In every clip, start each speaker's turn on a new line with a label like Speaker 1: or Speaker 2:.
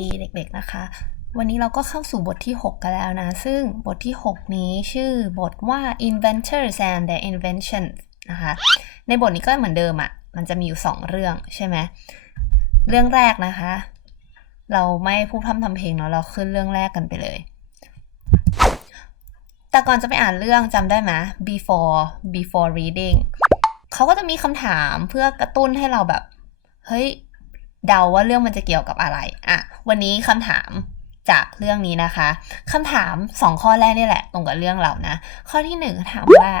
Speaker 1: ดีเด็กๆนะคะ วันนี้เราก็เข้าสู่บทที่ 6 กันแล้วนะ ซึ่งบทที่ 6 นี้ชื่อบทว่า inventors and their inventions นะคะ ในบทนี้ก็เหมือนเดิมอะ่ะ มันจะมีอยู่ 2 เรื่องใช่ไหม เรื่องแรกนะคะ เราไม่พูดพร่ำทำเพลงเนาะ เราขึ้นเรื่องแรกกันไปเลย แต่ก่อนจะไปอ่านเรื่องจำได้ไหม before before reading เขาก็จะมีคำถามเพื่อกระตุ้นให้เราแบบ เฮ้ย เดาว่าเรื่องมันจะเกี่ยวกับอะไรอะวันนี้คำถามจากเรื่องนี้นะคะคำถามสองข้อแรกนี่แหละ ตรงกับเรื่องเรานะ ข้อที่หนึ่งถามว่า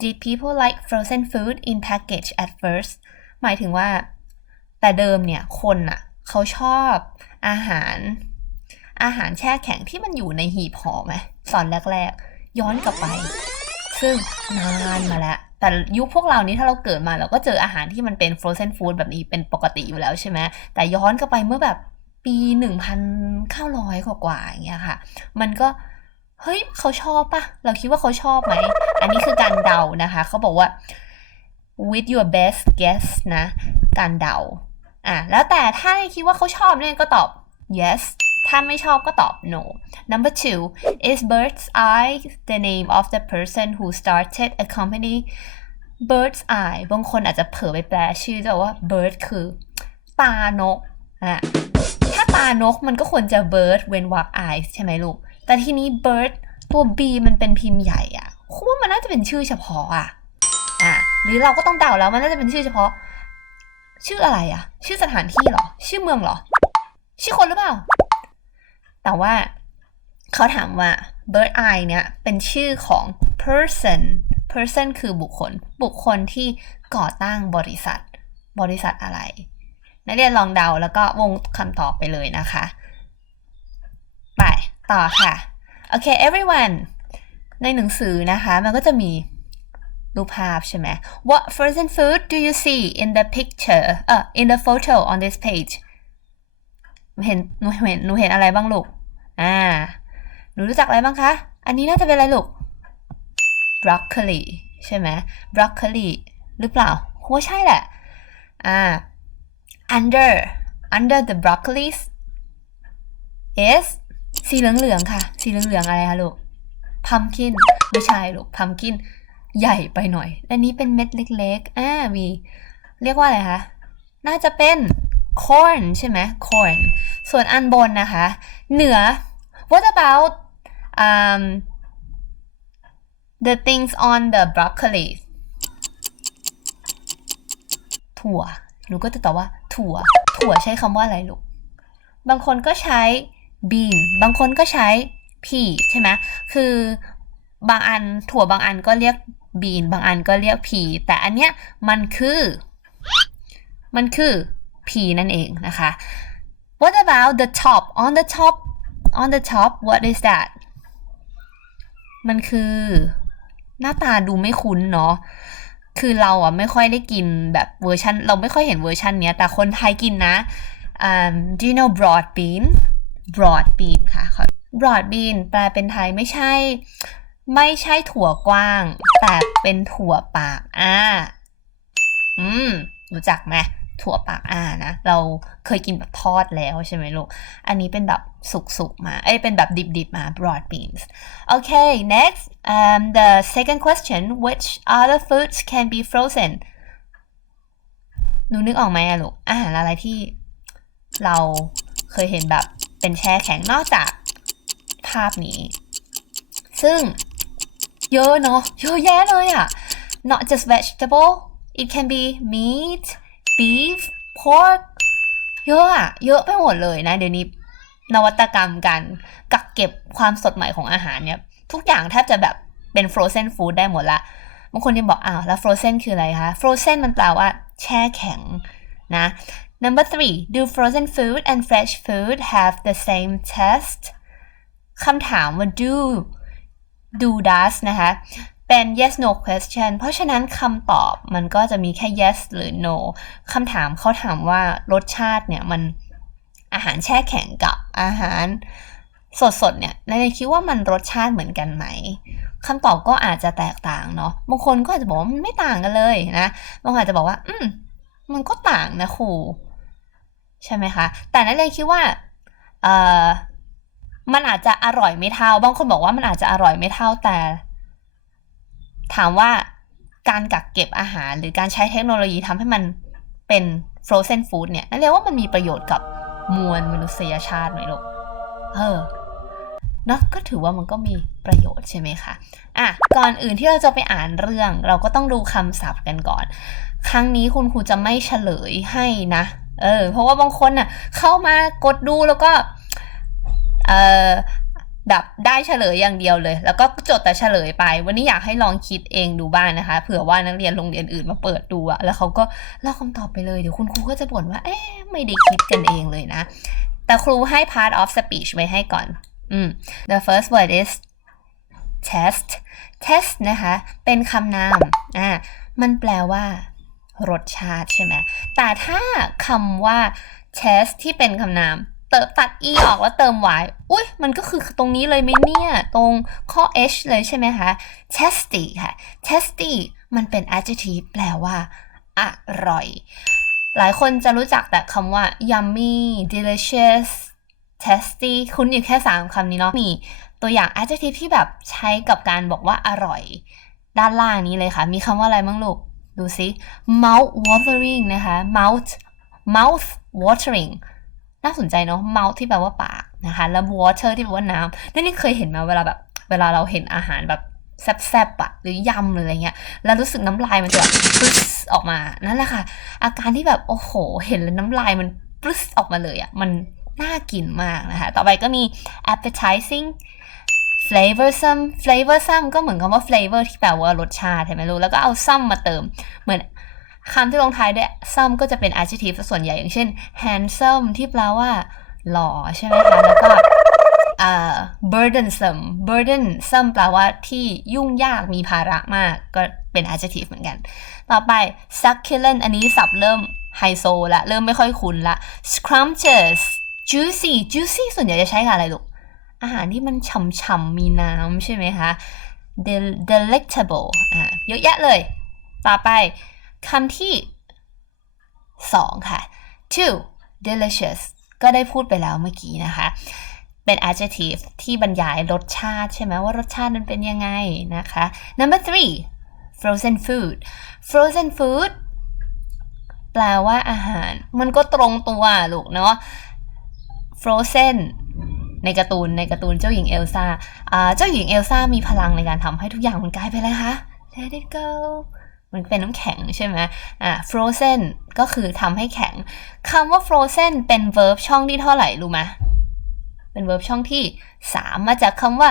Speaker 1: did people like frozen food in package at first หมายถึงว่า แต่เดิมเนี่ยคนอะเขาชอบอาหาร อาหารแช่แข็งที่มันอยู่ในหีบห่อไหมตอนแรกๆ ย้อนกลับไป ซึ่งนานมาแล้ว แต่ยุคพวกเรานี้ถ้าเราเกิดมาเราก็เจออาหารที่มันเป็น frozen food แบบนี้เป็นปกติอยู่แล้วใช่ไหมแต่ย้อนกลับไปเมื่อแบบปี 1,900 กว่ากว่าอย่างเงี้ยค่ะ มันก็ เฮ้ยเขาชอบปะเราคิดว่าเขาชอบไหม อันนี้คือการเดานะคะ เขาบอกว่า with your best guess นะ การเดา อะ แล้วแต่ถ้าคิดว่าเขาชอบเนี่ยก็ตอบ yes ถ้าไม่ชอบก็ตอบ no number two is bird's eye the name of the person who started a company bird's eye บางคนอาจจะเผลอไปแปลชื่อแต่ว่า bird คือ ตานกอะถ้าตานกมันก็ควรจะ bird เว้นวรรค eyes ใช่ไหมลูก แต่ทีนี้ bird ตัว b มันเป็นพิมพ์ใหญ่อะคุณว่ามันน่าจะเป็นชื่อเฉพาะอะอะหรือเราก็ต้องเดาแล้วมันน่าจะเป็นชื่อเฉพาะ ชื่ออะไรอะชื่อสถานที่หรอ ชื่อเมืองหรอ ชื่อคนหรือเปล่า แต่ว่าเขาถามว่า bird eye เนี่ยเป็นชื่อของ person person คือบุคคล บุคคลที่ก่อตั้งบริษัท บริษัทอะไร นักเรียนลองเดาแล้วก็วงคำตอบไปเลยนะคะ ไป ต่อค่ะ โอเค everyone ในหนังสือนะคะ มันก็จะมีรูปภาพใช่ไหม What frozen food do you see in the picture เออ in the photo on this page เห็นหนูเห็นหนูเห็นอะไรบ้างลูก อ่า หนูรู้จักอะไรบ้างคะ อันนี้น่าจะเป็นอะไรลูก broccoli ใช่ไหม broccoli หรือเปล่าว่าใช่แหละ อ่า under under the broccolis is สีเหลืองๆค่ะ สีเหลืองๆอะไรคะลูก pumpkin ไม่ใช่ลูก pumpkin ใหญ่ไปหน่อย อันนี้เป็นเม็ดเล็กๆ อ่า มี เรียกว่าอะไรคะ น่าจะเป็น corn ใช่ไหม corn ส่วนอันบนนะคะ เหนือ what about um the things on the broccoli ถั่วหนูก็จะตอบว่า ถั่ว ถั่วใช้คำว่าอะไรลูก บางคนก็ใช้ bean บางคนก็ใช้ pea ใช่ไหมคือบางอันถั่วบางอันก็เรียก bean บางอันก็เรียก pea แต่อันเนี้ยมันคือ มันคือ P นั่นเองนะคะ What about the top on the top on the top what is that มันคือหน้าตาดูไม่คุ้นเนาะ คือเราอะไม่ค่อยได้กินแบบเวอร์ชันเราไม่ค่อยเห็นเวอร์ชันเนี้ย แต่คนไทยกินนะ um, do you know broad bean broad bean ค่ะ broad bean แปลเป็นไทยไม่ใช่ ไม่ใช่ถั่วกว้าง แต่เป็นถั่วปากอ้าอืม รู้จักไหม ถั่วปากอ่านะ เราเคยกินแบบทอดแล้วใช่ไหมลูก อันนี้เป็นแบบสุกๆมา เอ้ย เป็นแบบดิบๆมา broad beans okay next um the second question which other foods can be frozen หนูนึกออกไหมอะลูก อาหารอะไรที่เราเคยเห็นแบบเป็นแช่แข็งนอกจากภาพนี้ ซึ่งเยอะเนาะเยอะแยะเลยอะ not just vegetable it can be meat beef pork เยอะอะเยอะไปหมดเลยนะ เดี๋ยวนี้นวัตกรรมการกักเก็บความสดใหม่ของอาหารเนี่ย ทุกอย่างแทบจะแบบเป็น frozen food ได้หมดละบางคนยังบอกอ้าวแล้ว frozen คืออะไรคะ frozen มันแปลว่าแช่แข็งนะ number three do frozen food and fresh food have the same taste คำถามว่า do do does นะคะ เป็น yes no question เพราะฉะนั้นคำตอบมันก็จะมีแค่ yes หรือ no คำถามเขาถามว่ารสชาติเนี่ยมันอาหารแช่แข็งกับอาหารสดๆเนี่ยนายคิดว่ามันรสชาติเหมือนกันไหมคำตอบก็อาจจะแตกต่างเนาะบางคนก็อาจจะบอกว่ามันไม่ต่างกันเลยนะบางคนอาจจะบอกว่า อืมมันก็ต่างนะครูใช่ไหมคะ แต่นักเรียนคิดว่าเออมันอาจจะอร่อยไม่เท่า บางคนบอกว่ามันอาจจะอร่อยไม่เท่าแต่ ถามว่าการกักเก็บอาหารหรือการใช้เทคโนโลยีทำให้มันเป็น frozen food เนี่ยนั่นเรียกว่ามันมีประโยชน์กับมวลมนุษยชาติไหมลูกเออเนาะก็ถือว่ามันก็มีประโยชน์ใช่ไหมคะ อะ ก่อนอื่นที่เราจะไปอ่านเรื่อง เราก็ต้องดูคำศัพท์กันก่อน ครั้งนี้คุณครูจะไม่เฉลยให้นะ เออ เพราะว่าบางคนน่ะเข้ามากดดูแล้วก็ เอ่อ ดับได้เฉลยอย่างเดียวเลย แล้วก็จดแต่เฉลยไป วันนี้อยากให้ลองคิดเองดูบ้างนนะคะ เผื่อว่านักเรียนโรงเรียนอื่นมาเปิดดูอะแล้วเขาก็เล่าคำตอบไปเลย เดี๋ยวคุณครูก็จะบ่นว่า เอ๊ะ ไม่ได้คิดกันเองเลยนะ แต่ครูให้ part of speech ไว้ให้ก่อนอืม the first word is test test นะคะ เป็นคำนามอ่ามันแปลว่า รสชาติใช่ไหมแต่ถ้าคำว่า test ที่เป็นคำนาม เติมตัด e ออกแล้วเติม y อุ้ยมันก็คือตรงนี้เลยไหมเนี่ย ตรงข้อ h เลยใช่ไหมคะ tasty ค่ะ tasty มันเป็น adjective แปลว่า อร่อย หลายคนจะรู้จักแต่คำว่า yummy delicious tasty คุ้นอยู่แค่ 3คำนี้เนาะ มีตัวอย่าง adjective ที่แบบใช้กับการบอกว่าอร่อย ด้านล่างนี้เลยค่ะ มีคำว่าอะไรบ้างลูก ดูซิ mouth watering นะคะ mouth mouth watering น่าสนใจเนาะ mouth ที่แปลว่าปากนะคะ แล้ว water ที่แปลว่าน้ำนี่นี่เคยเห็นมาเวลาแบบ เวลาเราเห็นอาหารแบบแซ่บๆอะหรือยำหรืออะไรเงี้ย แล้วรู้สึกน้ำลายมันจะแบบปึ๊สออกมา นั่นแหละค่ะ อาการที่แบบโอ้โห เห็นแล้วน้ำลายมันปึ๊สออกมาเลยอะมันน่ากินมากนะคะ ต่อไปก็มี appetizing flavorsome flavorsome ก็เหมือนคำว่า flavor ที่แปลว่ารสชาติใช่ไหมลูกแล้วก็เอา some มาเติม เหมือน คำที่ลงท้ายด้วย some ก็จะเป็น adjective ส่วนใหญ่อย่างเช่น handsome ที่แปลว่าหล่อใช่ไหมคะ แล้วก็ uh, burdensome burdensome แปลว่าที่ยุ่งยากมีภาระมากก็เป็น adjective เหมือนกัน ต่อไป succulent อันนี้สับเริ่มไฮโซละเริ่มไม่ค่อยคุ้นละ scrumptious juicy juicy ส่วนใหญ่จะใช้กับอะไรลูก อาหารที่มันฉ่ำๆมีน้ำใช่ไหมคะ Del- delectable อ่าเยอะแยะเลย ต่อไป คำที่สองค่ะ two delicious ก็ได้พูดไปแล้วเมื่อกี้นะคะ เป็น adjective ที่บรรยายรสชาติใช่ไหมว่ารสชาติมันเป็นยังไงนะคะ number three frozen food frozen food แปลว่าอาหาร มันก็ตรงตัวลูกเนาะ frozen ในการ์ตูนในการ์ตูนเจ้าหญิงเอลซ่าอ่าเจ้าหญิงเอลซ่ามีพลังในการทำให้ทุกอย่างมันกลายเป็นอะไรคะ let it go มันเป็นน้ำแข็งใช่ไหมอ่า frozen ก็คือทำให้แข็งคำว่า frozen เป็น verb ช่องที่เท่าไหร่รู้ไหมเป็น verb ช่องที่ 3 มาจากคำว่า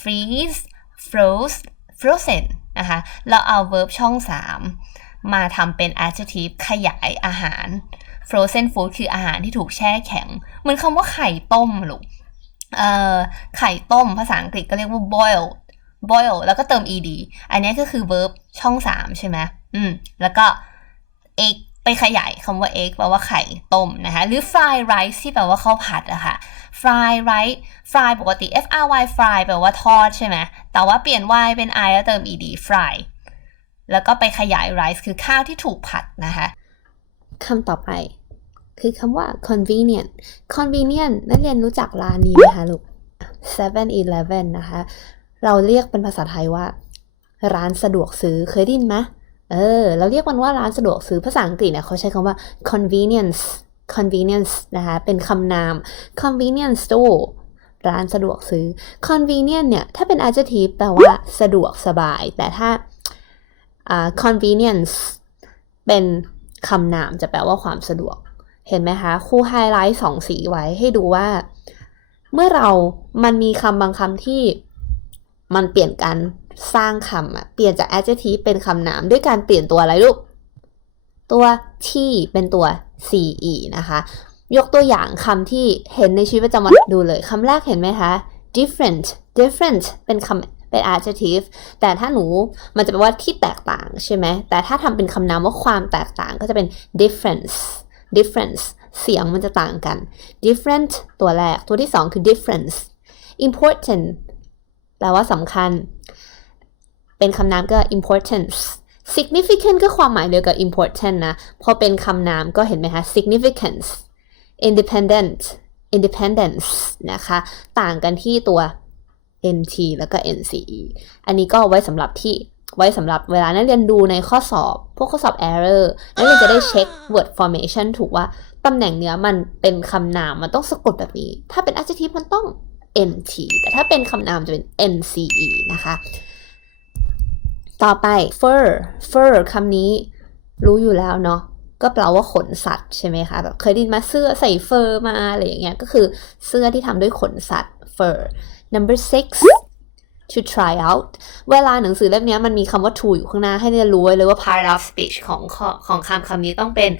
Speaker 1: freeze froze frozen นะคะ เราเอา verb ช่อง 3 มาทำเป็น adjective ขยายอาหาร frozen food คืออาหารที่ถูกแช่แข็ง เหมือนคำว่าไข่ต้มลูกเอ่อไข่ต้มภาษาอังกฤษก็เรียกว่า boil boil แล้วก็เติม ed อันนี้ก็คือ verb ช่อง 3 ใช่ไหมอืม แล้วก็ egg ไปขยายคำว่า egg แปลว่าไข่ต้มนะคะ หรือ fry rice ที่แปลว่าข้าวผัดอะค่ะ fry rice fry ปกติ f r y fry แปลว่าทอดใช่ไหมแต่ว่าเปลี่ยน y เป็น i แล้วเติม ed fry แล้วก็ไปขยาย rice คือข้าวที่ถูกผัดนะคะคำต่อไปคือคำว่า convenient convenient นักเรียนรู้จักร้านนี้ไหมคะลูก 7-Eleven นะคะ เราเรียกเป็นภาษาไทยว่า ร้านสะดวกซื้อเคยได้ยินไหมเออ เราเรียกมันว่าร้านสะดวกซื้อภาษาอังกฤษเนี่ยเขาใช้คำว่า convenience convenience นะคะเป็นคำนาม convenience store ร้านสะดวกซื้อ convenient เนี่ย ถ้าเป็น adjective แปลว่าสะดวกสบาย แต่ถ้าอ่า convenience เป็นคำนามจะแปลว่าความสะดวก เห็นไหมคะ ครูไฮไลท์สองสีไว้ให้ดูว่า เมื่อเรามันมีคำบางคำที่ มันเปลี่ยนการสร้างคำอะเปลี่ยนจาก adjective เป็นคำนามด้วยการเปลี่ยนตัวอะไรลูก ตัวที่เป็นตัว ce นะคะ ยกตัวอย่างคำที่เห็นในชีวิตประจำวันดูเลยคำแรกเห็นไหมคะ different different เป็นคำเป็น adjective แต่ถ้าหนูมันจะแปลว่าที่แตกต่างใช่ไหม แต่ถ้าทำเป็นคำนามว่าความแตกต่างก็จะเป็น difference difference เสียงมันจะต่างกัน different ตัวแรก ตัวที่สองคือ difference important แปลว่าสำคัญ เป็นคำนามก็ importance significant ก็ความหมายเดียวกับ important นะ พอเป็นคำนามก็เห็นไหมคะ significance independent independence นะคะ ต่างกันที่ตัว NT แล้วก็ NCE อันนี้ก็ไว้สำหรับที่ไว้สำหรับเวลานักเรียนดูในข้อสอบ พวกข้อสอบ error นักเรียนจะได้เช็ค word formation ถูกว่าตำแหน่งเนี้ยมันเป็นคำนามมันต้องสะกดแบบนี้ ถ้าเป็น adjective มันต้อง NT แต่ถ้าเป็นคำนามจะเป็น NCE นะคะ ต่อไป fur fur คำนี้รู้อยู่แล้วเนาะก็แปลว่าขนสัตว์ใช่ไหมคะแบบเคยดินมาเสื้อใส่เฟอร์มาอะไรอย่างเงี้ยก็คือเสื้อที่ทำด้วยขนสัตว์ fur number six to try out เวลาหนังสือเล่มนี้มันมีคำว่า to อยู่ข้างหน้าให้เรียนรู้ไว้เลยว่า part of speech ของของคำคำนี้ต้องเป็น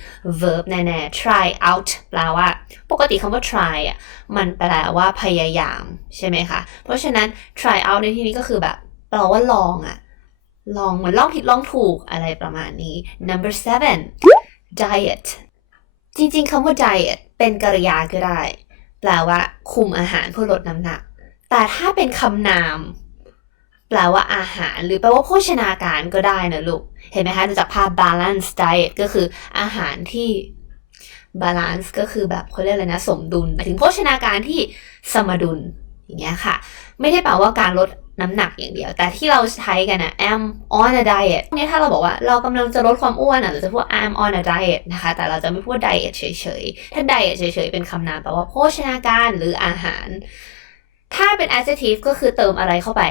Speaker 1: verb แน่ๆ try out แปลว่า ปกติคำว่า try อะมันแปลว่าพยายาม ใช่ไหมคะ เพราะฉะนั้น try out ในที่นี้ก็คือแบบแปลว่าลองอะ ลองเหมือนลองผิดลองถูกอะไรประมาณนี้ number seven diet จริงๆคำว่า diet เป็นกริยาก็ได้ แปลว่าคุมอาหารเพื่อลดน้ำหนัก แต่ถ้าเป็นคำนาม แปลว่าอาหาร หรือแปลว่าโภชนาการก็ได้นะลูก เห็นไหมคะจากภาพ balance diet ก็คืออาหารที่ balance ก็คือแบบเขาเรียกอะไรนะ สมดุลถึงโภชนาการที่สมดุลอย่างเงี้ยค่ะ ไม่ได้แปลว่าการลดน้ำหนักอย่างเดียว แต่ที่เราใช้กันอะ I'm on a diet เนี่ยถ้าเราบอกว่าเรากำลังจะลดความอ้วนอะเราจะพูด I'm on a diet นะคะ แต่เราจะไม่พูด diet เฉยๆ ถ้า diet เฉยๆ เป็นคำนามแปลว่าโภชนาการหรืออาหาร ถ้าเป็น adjective ก็คือเติมอะไรเข้าไป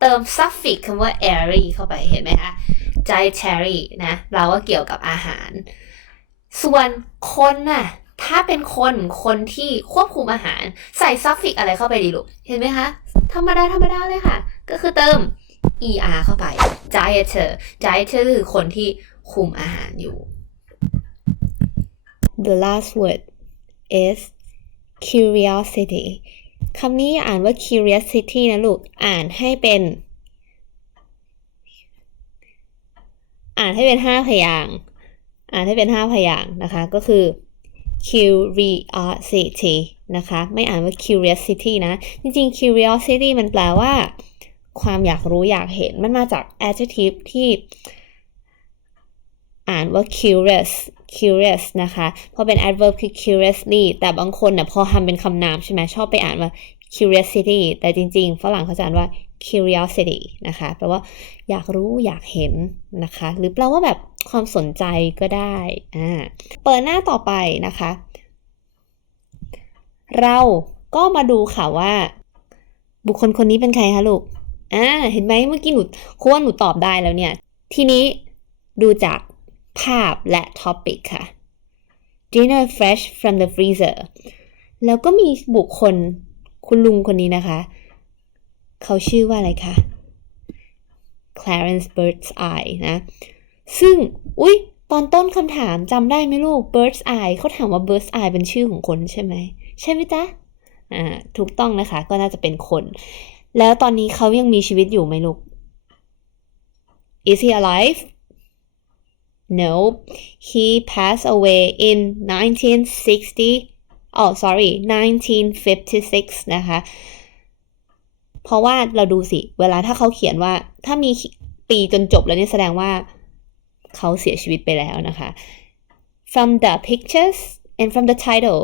Speaker 1: เติม suffix คำว่า airy เข้าไปเห็นไหมคะ dietary นะ เราว่าเกี่ยวกับอาหาร ส่วนคนน่ะ ถ้าเป็นคนคนที่ควบคุมอาหาร ใส่ suffix อะไรเข้าไปดีลูก เห็นไหมคะ ธรรมดา ธรรมดาเลยค่ะ ก็คือเติม er เข้าไป dieter dieter คือคนที่คุมอาหารอยู่ the last word is curiosity คำนี้อย่าอ่านว่า curiosity นะลูก อ่านให้เป็น อ่านให้เป็นห้าพยางอ่านให้เป็นห้าพยางนะคะ ก็คือ curiosity นะคะ ไม่อ่านว่า curiosity นะ จริงๆ curiosity มันแปลว่า ความอยากรู้อยากเห็น มันมาจาก adjective ที่ อ่านว่า curious curious นะคะพอเป็น adverb คือ curiously แต่บางคนเนี่ยพอทำเป็นคำนามใช่ไหมชอบไปอ่านว่า curiosity แต่จริงๆฝรั่งเขาจะอ่านว่า curiosity นะคะแปลว่าอยากรู้อยากเห็นนะคะ หรือแปลว่าแบบความสนใจก็ได้อ่าเปิดหน้าต่อไปนะคะ เราก็มาดูค่ะว่า บุคคลคนนี้เป็นใครคะลูกอ่าเห็นไหมเมื่อกี้หนูคุณว่าหนูตอบได้แล้วเนี่ย ทีนี้ดูจาก ภาพและ topic ค่ะ dinner fresh from the freezer แล้วก็มีบุคคลคุณลุงคนนี้นะคะ เขาชื่อว่าอะไรคะ Clarence Bird's Eye นะ ซึ่ง อุ๊ย ตอนต้นคำถามจำได้ไหมลูก Bird's Eye เขาถามว่า Bird's Eye เป็นชื่อของคนใช่ไหม ใช่ไหมจ๊ะ อ่า ถูกต้องนะคะ ก็น่าจะเป็นคน แล้วตอนนี้เขายังมีชีวิตอยู่ไหมลูก Is he alive? No, he passed away in 1960. Oh, sorry, 1956 นะคะ เพราะว่าเราดูสิ เวลาถ้าเขาเขียนว่า ถ้ามีปีจนจบแล้วเนี่ยแสดงว่าเขาเสียชีวิตไปแล้วนะคะ From the pictures and from the title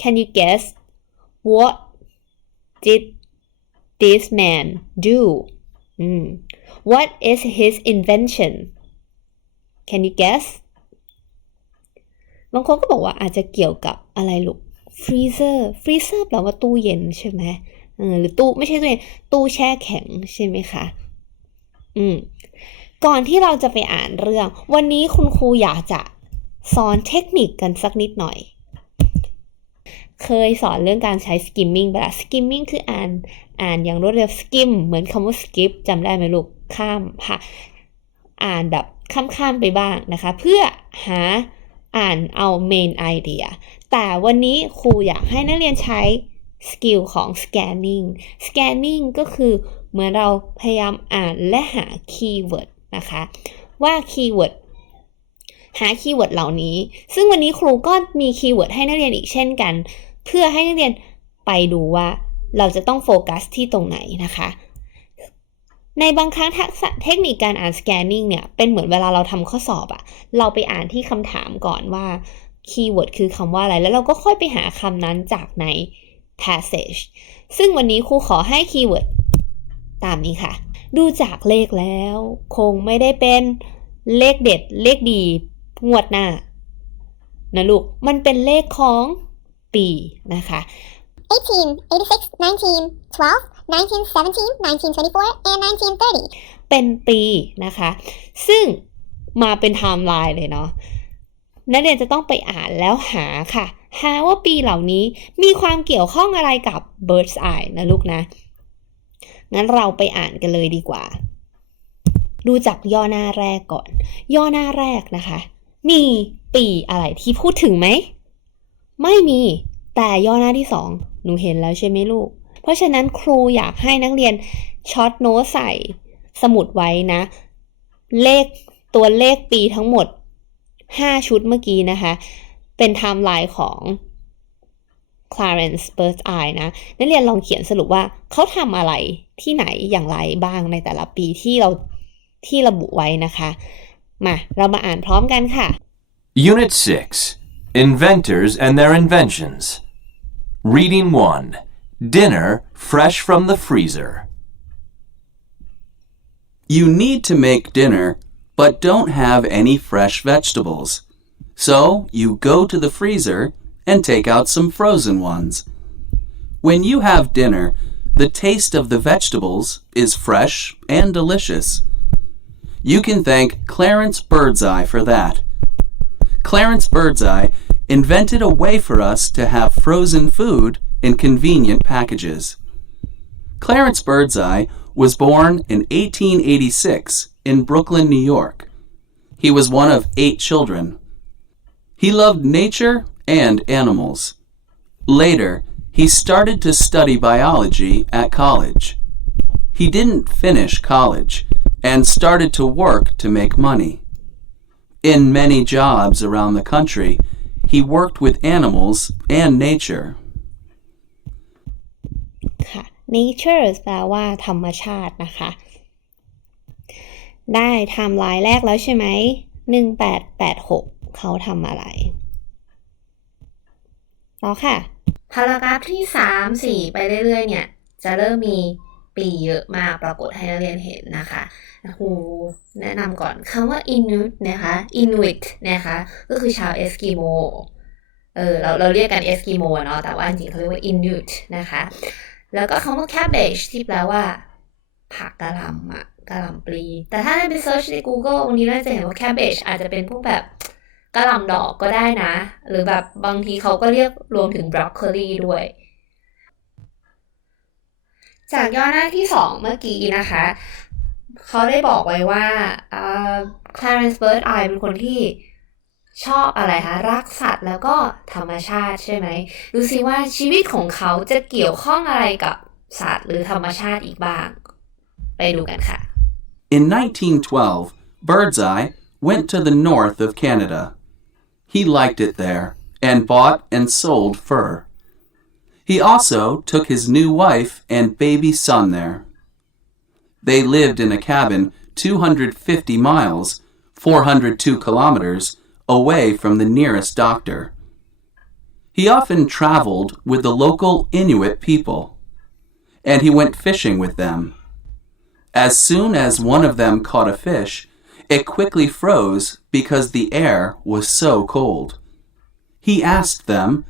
Speaker 1: can you guess what did this man do mm. what is his invention can you guess บางคนก็บอกว่าอาจจะเกี่ยวกับอะไรลูก freezer freezer แปลว่าตู้เย็นใช่ไหมหรือตู้ไม่ใช่ตู้เย็นตู้แช่แข็งใช่ไหมคะ อืม ก่อนที่เราจะไปอ่านเรื่อง วันนี้คุณครูอยากจะสอนเทคนิคกันสักนิดหน่อย เคยสอนเรื่องการใช้ skimming ไปละ skimming คืออ่านอ่านอย่างรวดเร็ว skim เหมือนคำว่า skip จำได้ไหมลูก ข้ามค่ะอ่านแบบ ข้ามๆไปบ้างนะคะ เพื่อหาอ่านเอา main idea แต่วันนี้ครูอยากให้นักเรียนใช้สกิลของ scanning scanning ก็คือเหมือนเราพยายามอ่านและหาคีย์เวิร์ดนะคะ ว่าคีย์เวิร์ดหาคีย์เวิร์ดเหล่านี้ ซึ่งวันนี้ครูก็มีคีย์เวิร์ดให้นักเรียนอีกเช่นกัน เพื่อให้นักเรียนไปดูว่าเราจะต้องโฟกัสที่ตรงไหนนะคะ ในบางครั้งทักษะเทคนิคการอ่าน scanning เนี่ยเป็นเหมือนเวลาเราทำข้อสอบอะเราไปอ่านที่คำถามก่อนว่าคีย์เวิร์ดคือคำว่าอะไร แล้วเราก็ค่อยไปหาคำนั้นจากใน passage ซึ่งวันนี้ครูขอให้คีย์เวิร์ดตามนี้ค่ะ ดูจากเลขแล้ว คงไม่ได้เป็นเลขเด็ด เลขดี งวดหน้านะลูก มันเป็นเลขของปีนะคะ
Speaker 2: 18, 86, 19, 12, 1917, 1924, and 1930.
Speaker 1: เป็นปีนะคะ ซึ่งมาเป็นไทม์ไลน์เลยเนาะนักเรียนจะต้องไปอ่านแล้วหาค่ะ หาว่าปีเหล่านี้มีความเกี่ยวข้องอะไรกับ Bird's Eye นะลูกนะ งั้นเราไปอ่านกันเลยดีกว่า ดูจากย่อหน้าแรกก่อน ย่อหน้าแรกนะคะ มีปีอะไรที่พูดถึงไหม ไม่มี แต่ย่อหน้าที่สองหนูเห็นแล้วใช่ไหมลูก เพราะฉะนั้นครูอยากให้นักเรียนช็อตโน้ตใส่สมุดไว้นะ เลขตัวเลขปีทั้งหมด 5 ชุดเมื่อกี้นะคะ เป็นไทม์ไลน์ของ Clarence Bird's Eye นะ นักเรียนลองเขียนสรุปว่าเขาทำอะไรที่ไหนอย่างไรบ้างในแต่ละปีที่เราที่ระบุไว้นะคะ มา เรามาอ่านพร้อมกันค่ะ
Speaker 3: Unit 6 Inventors and Their Inventions. Reading 1 Dinner Fresh from the Freezer.
Speaker 4: You need to make dinner, but don't have any fresh vegetables. So you go to the freezer and take out some frozen ones. When you have dinner, the taste of the vegetables is fresh and delicious. You can thank Clarence Birdseye for that. Clarence Birdseye invented a way for us to have frozen food in convenient packages. Clarence Birdseye was born in 1886 in Brooklyn, New York. He was one of eight children. He loved nature and animals. Later, he started to study biology at college. He didn't finish college and started to work to make money. In many jobs around the country, he worked with animals and nature.
Speaker 1: ค่ะ nature แปลว่าธรรมชาตินะคะ ได้ไทม์ไลน์แรกแล้วใช่ไหม 1886 เขาทำอะไร ต่อค่ะ พารากราฟที่ 3 4 ไปเรื่อยๆ เนี่ย จะเริ่มมี ปีเยอะมากปรากฏให้นักเรียนเห็นนะคะครูแนะนำก่อนคำว่า Inuit นะคะ Inuit นะคะ ก็คือชาวเอสกิโมเออเราเราเรียกกันเอสกิโมเนาะแต่ว่าจริงๆเขาเรียกว่า Inuit นะคะ แล้วก็คำว่า cabbage ที่แปลว่า ผักกะหล่ำอะกะหล่ำปลี แต่ถ้าไปเซิร์ชใน Google วันนี้น่าจะเห็นว่า cabbage อาจจะเป็นพวกแบบกะหล่ำดอกก็ได้นะ หรือแบบบางทีเขาก็เรียกรวมถึง broccoli ด้วย จากย่อหน้าที่สองเมื่อกี้นะคะ เขาได้บอกไว้ว่าเอ่อ Clarence Bird Eye เป็นคนที่ชอบอะไรคะรักสัตว์แล้วก็ธรรมชาติใช่ไหม ดูสิว่าชีวิตของเขาจะเกี่ยวข้องอะไรกับสัตว์หรือธรรมชาติอีกบ้าง ไปดูกันค่ะ
Speaker 4: In 1912, Birdseye went to the north of Canada. He liked it there and bought and sold fur. He also took his new wife and baby son there. They lived in a cabin 250 miles, 402 kilometers, away from the nearest doctor. He often traveled with the local Inuit people, and he went fishing with them. As soon as one of them caught a fish, it quickly froze because the air was so cold. He asked them,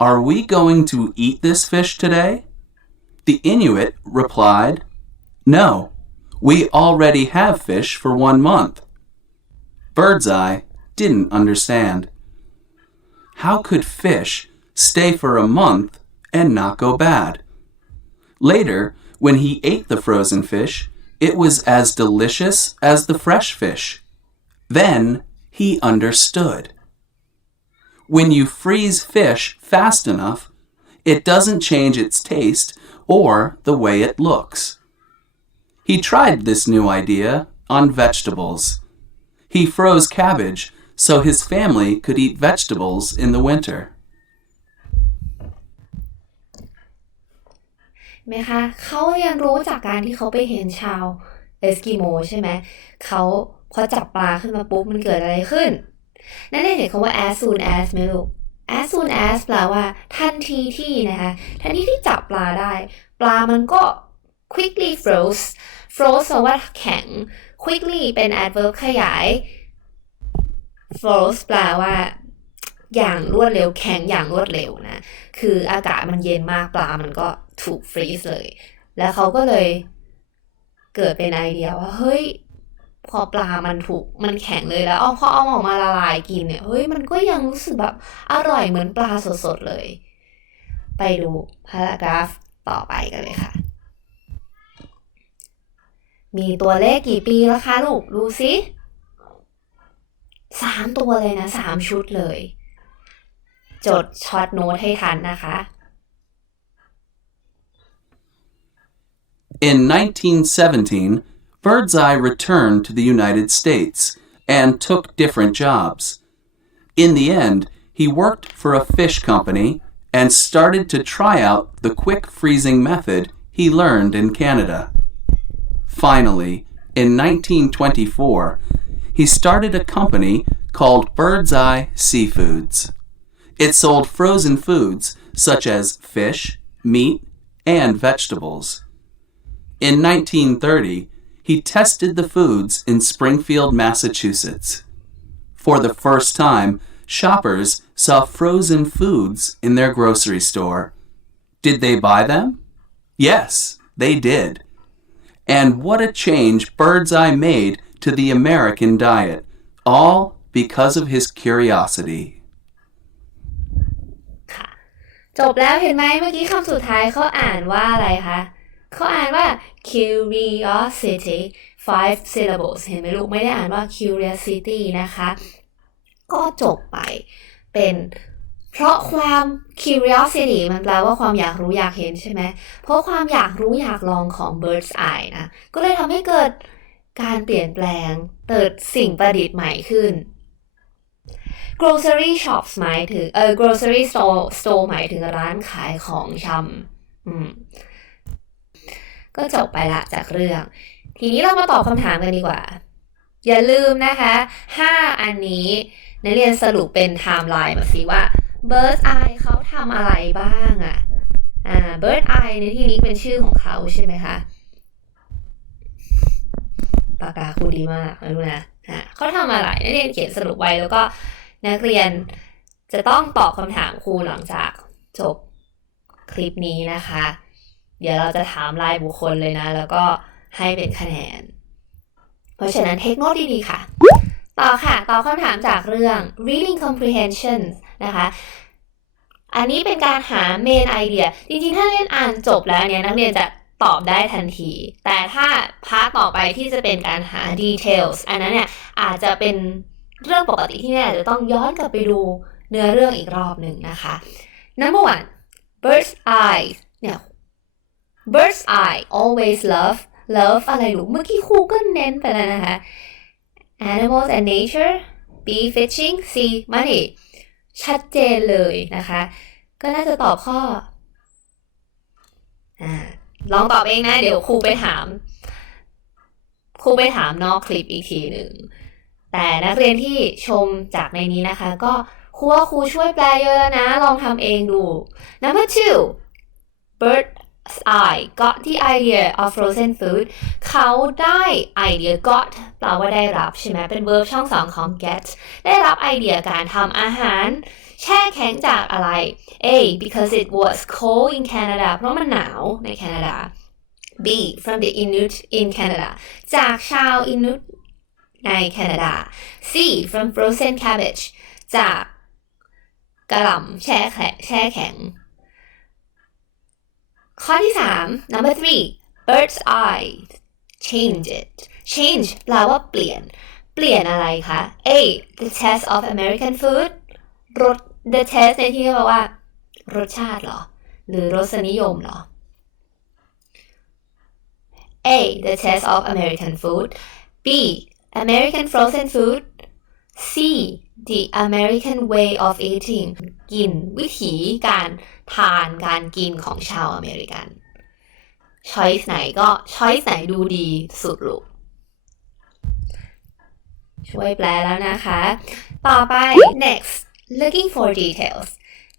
Speaker 4: Are we going to eat this fish today? The Inuit replied, No, we already have fish for one month. Birdseye didn't understand. How could fish stay for a month and not go bad? Later, when he ate the frozen fish, it was as delicious as the fresh fish. Then he understood When you freeze fish fast enough, it doesn't change its taste or the way it looks. He tried this new idea on vegetables. He froze cabbage so his family could eat vegetables in the winter.
Speaker 1: ไหมคะเขาเรียนรู้จากการที่เขาไปเห็นชาวเอสกิโมใช่ไหมเขาพอจับปลาขึ้นมาปุ๊บมันเกิดอะไรขึ้น นั่นเรียเห็นคำว่า as soon as ไหมลูก as soon as แปลว่าทันทีที่นะคะทันทีที่จับปลาได้ ปลามันก็ quickly froze froze แปลว่าแข็ง quickly เป็น adverb ขยาย froze แปลว่าอย่างรวดเร็วแข็งอย่างรวดเร็วนะ คืออากาศมันเย็นมากปลามันก็ถูกฟรีซเลย แล้วเขาก็เลยเกิดเป็นไอเดียว่า เฮ้ย พอปลามันถูกมันแข็งเลยแล้วเอาพอเอาออกมาละลายกินเนี่ยเฮ้ยมันก็ยังรู้สึกแบบอร่อยเหมือนปลาสดๆเลย ไปดูพารากราฟต่อไปกันเลยค่ะ มีตัวเลขกี่ปีแล้วคะลูกดูสิสามตัวเลยนะสามชุดเลย จดช็อตโน้ตให้ทันนะคะ
Speaker 4: In 1917, Birdseye returned to the United States and took different jobs. In the end, he worked for a fish company and started to try out the quick freezing method he learned in Canada. Finally, in 1924, he started a company called Birdseye Seafoods. It sold frozen foods such as fish, meat, and vegetables. In 1930, he tested the foods in Springfield, Massachusetts. For the first time, shoppers saw frozen foods in their grocery store. Did they buy them? Yes, they did. And what a change Birdseye made to the American diet, all because of his curiosity.
Speaker 1: จบแล้วเห็นไหมเมื่อกี้คำสุดท้ายเขาอ่านว่าอะไรคะ เขาอ่านว่า curiosity five syllables เห็นไหมลูกไม่ได้อ่านว่า curiosity นะคะ ก็จบไปเป็นเพราะความ curiosity มันแปลว่าความอยากรู้อยากเห็นใช่ไหม เพราะความอยากรู้อยากลองของ bird's eye นะ ก็เลยทำให้เกิดการเปลี่ยนแปลง เกิดสิ่งประดิษฐ์ใหม่ขึ้น grocery shops หมายถึง เออ grocery store store หมายถึงร้านขายของชำอืม ก็จบไปละจากเรื่อง ทีนี้เรามาตอบคำถามกันดีกว่า อย่าลืมนะคะ 5 อันนี้นักเรียนสรุปเป็นไทม์ไลน์มาสิว่า Bird Eye เขาทำอะไรบ้างอะ่ะอ่า Bird Eye ในที่นี้เป็นชื่อของเขาใช่ไหมคะปากกาครูดีมากไม่รู้นะอะเขาทำอะไรนักเรียนเขียนสรุปไว้แล้วก็นักเรียนจะต้องตอบคำถามครูหลังจากจบคลิปนี้นะคะ เดี๋ยวเราจะถามรายบุคคลเลยนะ แล้วก็ให้เป็นคะแนน เพราะฉะนั้นเทคโนดีค่ะ ต่อค่ะต่อคำถามจากเรื่อง reading comprehension นะคะอันนี้เป็นการหา main idea จริงๆ ถ้าเรียนอ่านจบแล้วเนี่ยนักเรียนจะตอบได้ทันที แต่ถ้าพาร์ทต่อไปที่จะเป็นการหา details อันนั้นเนี่ยอาจจะเป็นเรื่องปกติที่เนี่ยจะต้องย้อนกลับไปดูเนื้อเรื่องอีกรอบหนึ่งนะคะ number one bird's eyes เนี่ย bird's eye always love love อะไรหรือเมื่อกี้ครูก็เน้นไปแล้วนะคะ animals and nature B fishing C money ชัดเจนเลยนะคะ ก็น่าจะตอบข้ออ่าลองตอบเองนะ เดี๋ยวครูไปถาม ครูไปถามนอกคลิปอีกทีหนึ่ง แต่นักเรียนที่ชมจากในนี้นะคะ ก็ครูว่าครูช่วยแปลเยอะแล้วนะ ลองทำเองดู number two bird I got the idea of frozen food เขาได้ไอเดีย got แปลว่าได้รับใช่ไหมเป็น verb ช่องสองของ get ได้รับไอเดียการทำอาหาร แช่แข็งจากอะไร A because it was cold in Canada เพราะมันหนาวในแคนาดา B from the Inuit in Canada จากชาวอินุตในแคนาดา C from frozen cabbage จากกระหล่ำแช่แข็งแช่แข้อที่3 number three bird's eye change it change แปลว่าเปลี่ยน เปลี่ยนอะไรคะ A the taste of American food รส the taste ในที่นี้แปลว่า รสชาติหรอ หรือรสนิยมหรอ A the taste of American food B American frozen food C the American way of eating กินวิถีการ ทานการกินของชาวอเมริกันช้อยส์ไหนก็ช้อยส์ไหนดูดีสุดลูกช่วยแปลแล้วนะคะ ต่อไป next looking for details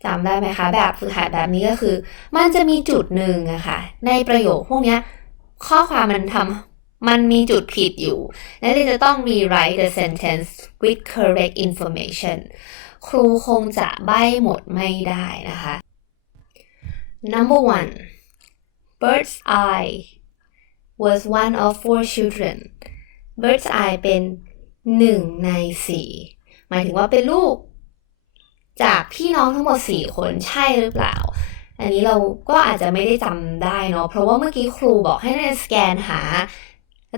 Speaker 1: จำได้ไหมคะ แบบฝึกหัดแบบนี้ก็คือ มันจะมีจุดหนึ่งอะค่ะ ในประโยคพวกเนี้ยข้อความมันทำมันมีจุดผิดอยู่นักเรียนจะต้อง rewrite the sentence with correct information ครูคงจะใบ้หมดไม่ได้นะคะ number one bird's eye was one of four children bird's eye เป็นหนึ่งในสี่หมายถึงว่าเป็นลูก จากพี่น้องทั้งหมดสี่คนใช่หรือเปล่า อันนี้เราก็อาจจะไม่ได้จำได้เนาะเพราะว่าเมื่อกี้ครูบอกให้เรียนสแกนหา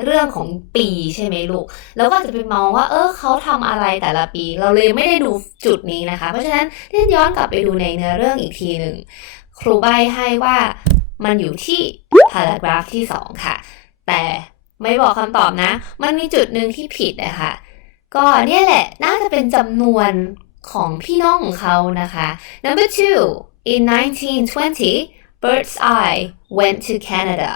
Speaker 1: เรื่องของปีใช่ไหมลูก แล้วก็จะไปมองว่า เออเขาทำอะไรแต่ละปี เราเลยไม่ได้ดูจุดนี้นะคะ เพราะฉะนั้นเรียนย้อนกลับไปดูในเนื้อเรื่องอีกทีหนึ่ง ครูใบให้ว่ามันอยู่ที่ paragraph ที่ 2 ค่ะ แต่ไม่บอกคำตอบนะ มันมีจุดหนึ่งที่ผิดนะคะก็เนี่ยแหละน่าจะเป็นจำนวนของพี่น้องของเขานะคะ number two in 1920 Bird's Eye went to Canada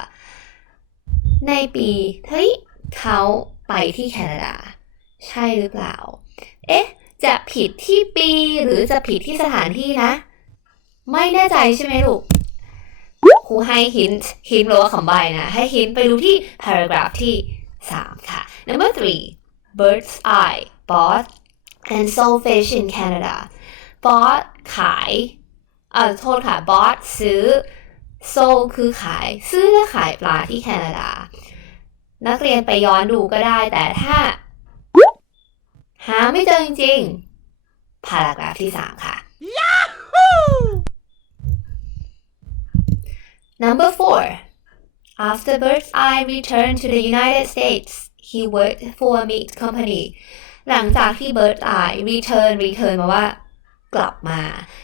Speaker 1: ในปีเฮ้ยเขาไปที่แคนาดา ใช่หรือเปล่า เอ๊ะ จะผิดที่ปีหรือจะผิดที่สถานที่นะ ไม่แน่ใจใช่ไหมลูกครูให้ hint hint หรือว่าคำใบนะ ให้ hint ไปดูที่ paragraph ที่ 3 ค่ะ number three bird's eye bought and sold fish in Canada bought ขายเอ่อโทษค่ะ bought ซื้อ sold คือขาย ซื้อและขายปลาที่แคนาดา นักเรียนไปย้อนดูก็ได้แต่ถ้า หาไม่เจอจริงๆ paragraph ที่ 3 ค่ะ Number four. After Bird's Eye returned to the United States, he worked for a meat company. หลังจากที่ Bird's Eye return return มาว่ากลับมา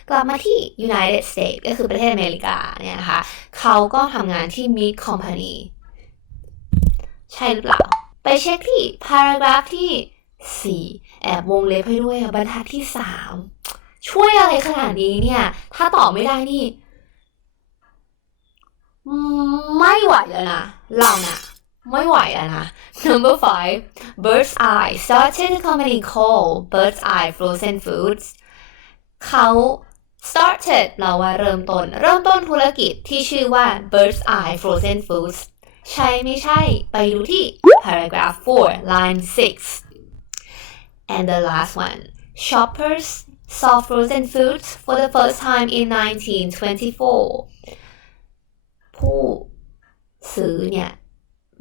Speaker 1: กลับมาที่ United States ก็คือประเทศอเมริกาเนี่ยนะคะ เขาก็ทำงานที่ meat company ใช่หรือเปล่า ไปเช็คที่ paragraph ที่ 4 แอบวงเล็บให้ด้วยบรรทัดที่ 3 ช่วยอะไรขนาดนี้เนี่ย ถ้าตอบไม่ได้นี่ ไม่ไหวแล้วนะเรานะไม่ไหวแล้วนะ number five Bird's Eye started a company called Bird's Eye Frozen Foods เขา started เราว่าเริ่มต้น เริ่มต้นธุรกิจที่ชื่อว่า Bird's Eye Frozen Foods ใช่ไม่ใช่ไปดูที่ paragraph 4 line 6 and the last one shoppers saw frozen foods for the first time in 1924 ผู้ซื้อเนี่ย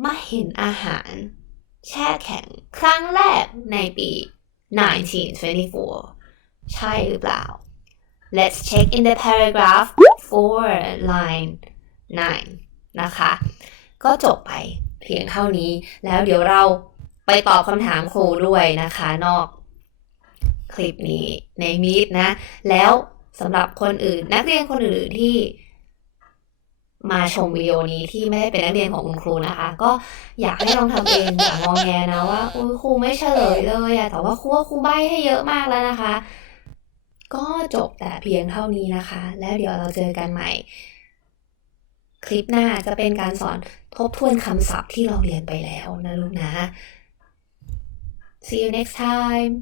Speaker 1: มาเห็นอาหารแช่แข็งครั้งแรกในปี 1924 ใช่หรือเปล่า Let's check in the paragraph for line 9 นะคะ ก็จบไปเพียงเท่านี้แล้วเดี๋ยวเราไปตอบคำถามครูด้วยนะคะนอกคลิปนี้ในมีดนะ แล้วสำหรับคนอื่นนักเรียนคนอื่นที่ มาชมวิดีโอนี้ที่ไม่ได้เป็นนักเรียนของคุณครูนะคะ ก็อยากให้ลองทำเองอย่างงอแงนะว่าอุ๊ยครูไม่เฉลยเลยอะแต่ว่าครูว่าครูใบ้ให้เยอะมากแล้วนะคะ ก็จบแต่เพียงเท่านี้นะคะ แล้วเดี๋ยวเราเจอกันใหม่ คลิปหน้าจะเป็นการสอนทบทวนคำศัพท์ที่เราเรียนไปแล้วนะลูกนะ See you next time